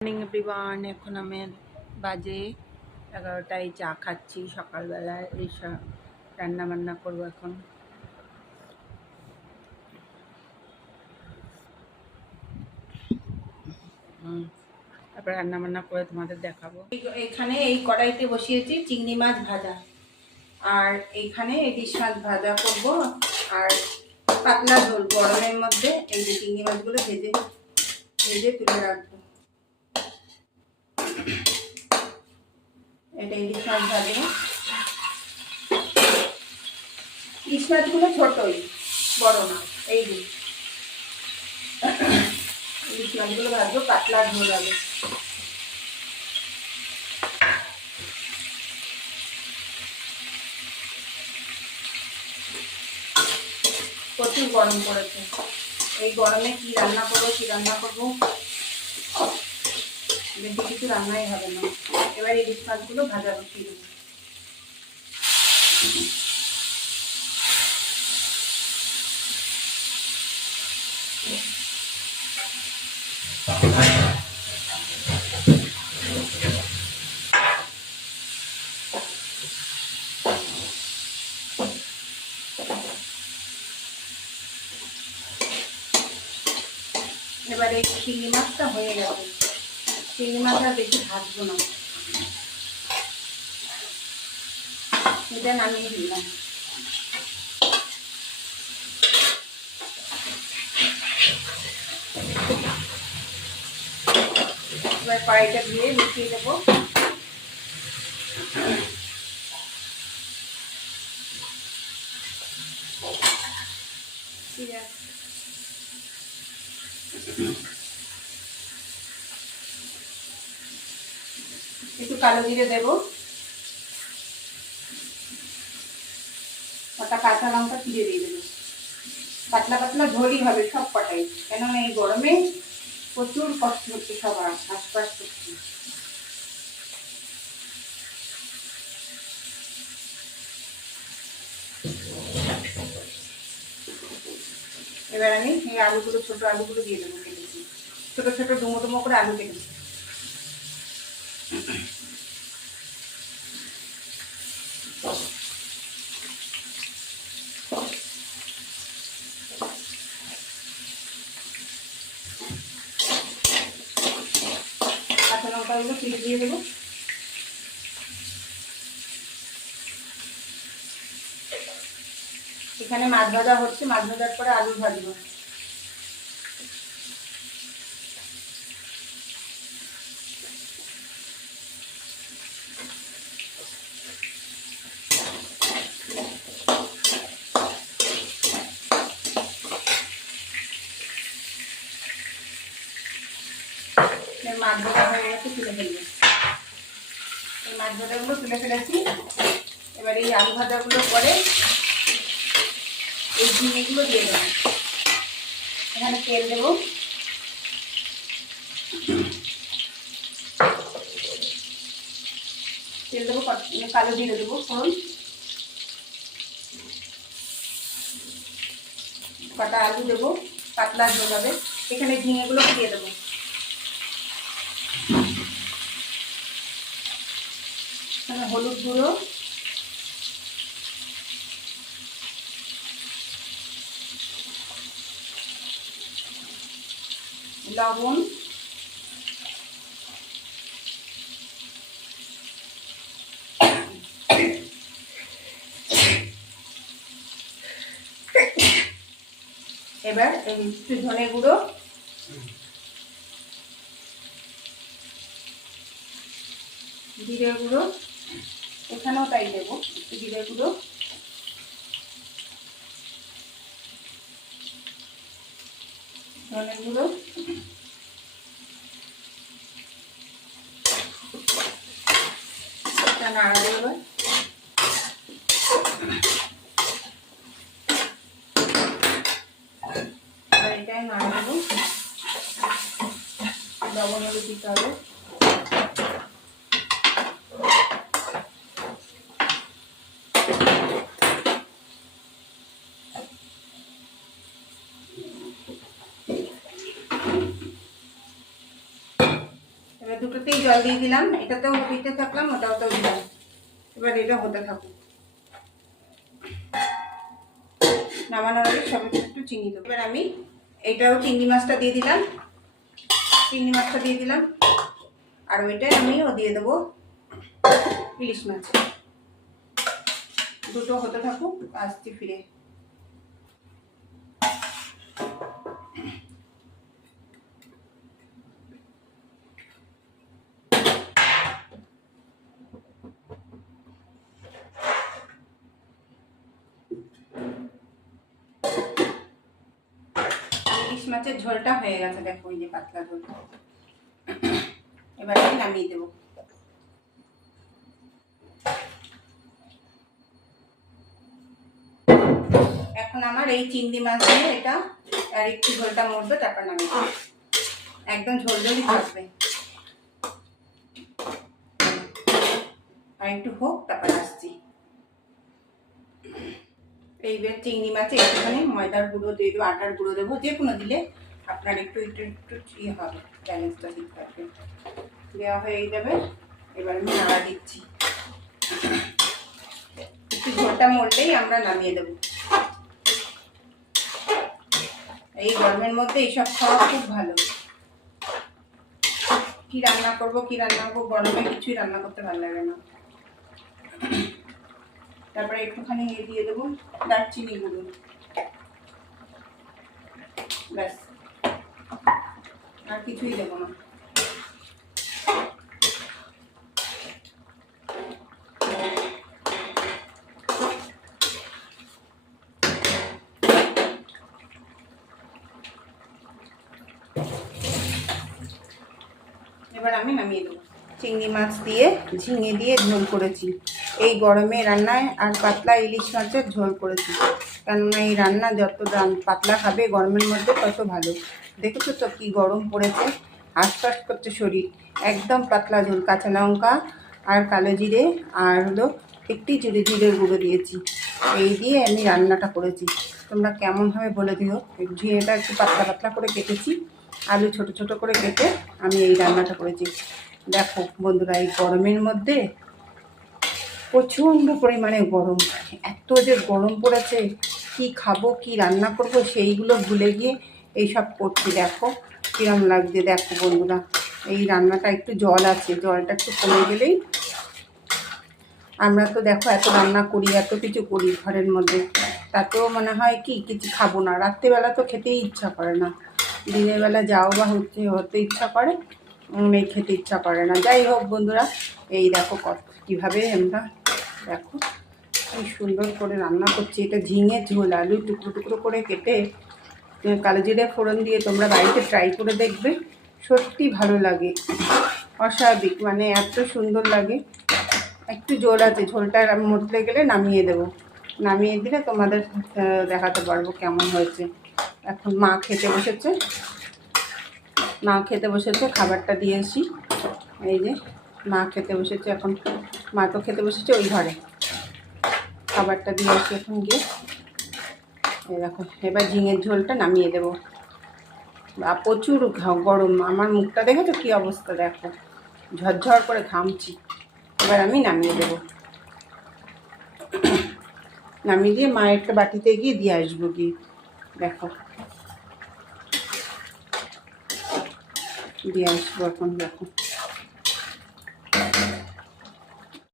Morning everyone. এখন আমার বাজে 11টায়, চা খাচ্ছি সকালবেলায়। এই রান্না বান্না করবো এখন। তারপরে রান্না বান্না করে তোমাদের দেখাবো। এখানে এই কড়াইতে বসিয়েছি চিংড়ি মাছ ভাজা, আর এইখানে ইলিশ মাছ ভাজা করব, আর পাতলা ঝোল গরমের মধ্যে এই যে চিংড়ি মাছগুলো ভেজে ভেজে তুলে রাখবো। এটা ইলিশ মাছ ভাজবো। ইলিশ মাছগুলো ছোটই, বড় না। এই যে ইলিশ মাছগুলো ভাজবো, পাতলা ঝোল হবে। প্রচুর গরম পড়েছে, এই গরমে কি রান্না করবো বেশি কিছু রান্নাই হবে না। এবার ইলিশ মাছগুলো ভাজা বসিয়ে দেবো। এবারে এই চিংড়ি মাছটা হয়ে গেছে, চিংড়ি মাছ আর বেশি ভাজবো না, এটা নামিয়ে দিলাম। এবার কড়াইটা দিয়ে মিশিয়ে দেবো। একটু কালো জিরে দেবো, কটা কাঁচা লঙ্কা চিড়ে দিয়ে দেবো। পাতলা পাতলা ঝোলই হবে সব কটাই, কেননা এই গরমে প্রচুর কষ্ট হচ্ছে সবার, আশপাশ করছে। এবার আমি এই আলুগুলো, ছোট আলুগুলো দিয়ে দেবো কেটেছি, ছোট ছোট ডুমো ডুমো করে আলু কেটেছি। কাঁচা লঙ্কাগুলো চিড়ে দিয়ে দেবো। এখানে মাছ ভাজা হচ্ছে, মাছ ভাজার পরে আলু ভাজবো। মাছ ভাজা হয়ে গেছে, তুলে ফেলবো। এই মাছ ভাজাগুলো তুলে ফেলেছি। এবার এই আলু ভাজাগুলো পরে এই ঝিঙেগুলো দিয়ে দেবো। এখানে তেল দেবো, তেল দেবো, কালো জিরে দেবো, ফোড়ন, কটা আলু দেবো, পাতলা ঝোল হবে। এখানে ঝিঙেগুলো দিয়ে দেবো। এখানে হলুদ গুঁড়ো, লবণ, এবার একটু ধনে গুঁড়ো, জিরে গুঁড়ো, এখানেও তাই দেবো, একটু জিরে গুঁড়ো, ধনে গুঁড়ো, নাড়া দেবো। এবার এটাই নাড়া দেবো, লবণ হলুদ দিতে হবে। দুটোতেই জল দিয়ে দিলাম, এটাতেও দিতে থাকলাম, ওটাতেও দিলাম। এবার এটা হতে থাকুক। নামানোর আগে সব একটু চিনি দেবো। এবার আমি এইটাও চিংড়ি মাছটা দিয়ে দিলাম, আর ওইটাই আমিও দিয়ে দেবো ইলিশ মাছ। দুটো হতে থাকুক, আসছি ফিরে। ইলিশ মাছের ঝোলটা হয়ে গেছে, দেখো ওই যে পাতলা ঝোল। এবার আমি নামিয়ে দেবো। এখন আমার এই চিংড়ি মাছ দিয়ে এটা আর একটু ঝোলটা মরবে, তারপর নামিয়ে দেবো। একদম ঝোল ঝোলই থাকবে, আর একটু হোক, তারপর আসছি। এইবার চিংড়ি মাছে একটুখানি ময়দার গুঁড়ো দিয়ে দেবো, আটার গুঁড়ো দেবো, যে কোনো দিলে আপনার একটু ইয়ে হবে, ব্যালেন্সটা ঠিক থাকবে। দেওয়া হয়ে যাবে। এবার আমি নাড়া দিচ্ছি, একটু ঝোলটা মরলেই আমরা নামিয়ে দেবো। এই গরমের মধ্যে এইসব খাওয়া খুব ভালো। কি রান্না করবো গরমে কিছুই রান্না করতে ভালো লাগে না। তারপরে একটুখানি দিয়ে দেবো দারচিনি গুঁড়ো, ব্যাস, আর কিছুই দেবো না। এবার আমি নামিয়ে দেবো। চিংড়ি মাছ দিয়ে ঝিঙে দিয়ে ঝোল করেছি এই গরমে রান্নায়, আর পাতলা ইলিশ মাছের ঝোল করেছি, কেননা এই রান্না যত পাতলা খাবে গরমের মধ্যে তত ভালো। দেখেছো তো কি গরম পড়েছে, আশপাশ করছে শরীর। একদম পাতলা ঝোল, কাঁচা লঙ্কা আর কালো জিরে আর হলো একটি জিরের গুঁড়ো দিয়েছি, এই দিয়ে আমি রান্নাটা করেছি। তোমরা কেমন হবে বলে দিও। ঝিঙেটা একটু পাতলা পাতলা করে কেটেছি, আলু ছোট ছোট করে কেটে আমি এই রান্নাটা করেছি। দেখো বন্ধুরা, এই গরমের মধ্যে প্রচণ্ড পরিমাণে গরম, এত যে গরম পড়েছে, কি খাবো কি রান্না করব সেইগুলো ভুলে গিয়ে এইসব করছি। দেখো কিরম লাগছে, দেখো বন্ধুরা, এই রান্নাটা একটু জল আছে, জলটা একটু কমে গেলেই, আমরা তো দেখো এত রান্না করি, এত কিছু করি ঘরের মধ্যে, তাতেও মনে হয় কি কিছু খাবো না। রাত্রেবেলা তো খেতেই ইচ্ছা করে না, দিনের বেলা যাও বা হতে ইচ্ছা করে, খেতে ইচ্ছা করে না। যাই হোক বন্ধুরা, এই দেখো কীভাবে আমরা দেখো কি সুন্দর করে রান্না করছি। এটা ঝিঙে ঝোল, আলু টুকরো টুকরো করে কেটে কালো জিরে ফোড়ন দিয়ে তোমরা বাড়িতে ট্রাই করে দেখবে, সত্যি ভালো লাগে, অস্বাভাবিক, মানে এত সুন্দর লাগে। একটু ঝোল আছে, ঝোলটা মরতে গেলে নামিয়ে দেবো, নামিয়ে দিলে তোমাদের দেখাতে পারবো কেমন হয়েছে। এখন মা খেতে বসেছে, খাবারটা দিয়ে আসি। এই যে মা খেতে বসেছে, এখন মা তো খেতে বসেছে ওই ঘরে, খাবারটা দিয়ে আসি এখন গিয়ে। এই দেখো, এবার ঝিঙের ঝোলটা নামিয়ে দেবো। বা প্রচুর গরম, আমার মুখটা দেখেছো কী অবস্থা, দেখো ঝরঝর করে ঘামছি। এবার আমি নামিয়ে দেবো, নামিয়ে দিয়ে মায়ের একটা বাটিতে গিয়ে দিয়ে আসবো গিয়ে। দেখো দিয়ে আসবো এখন, দেখো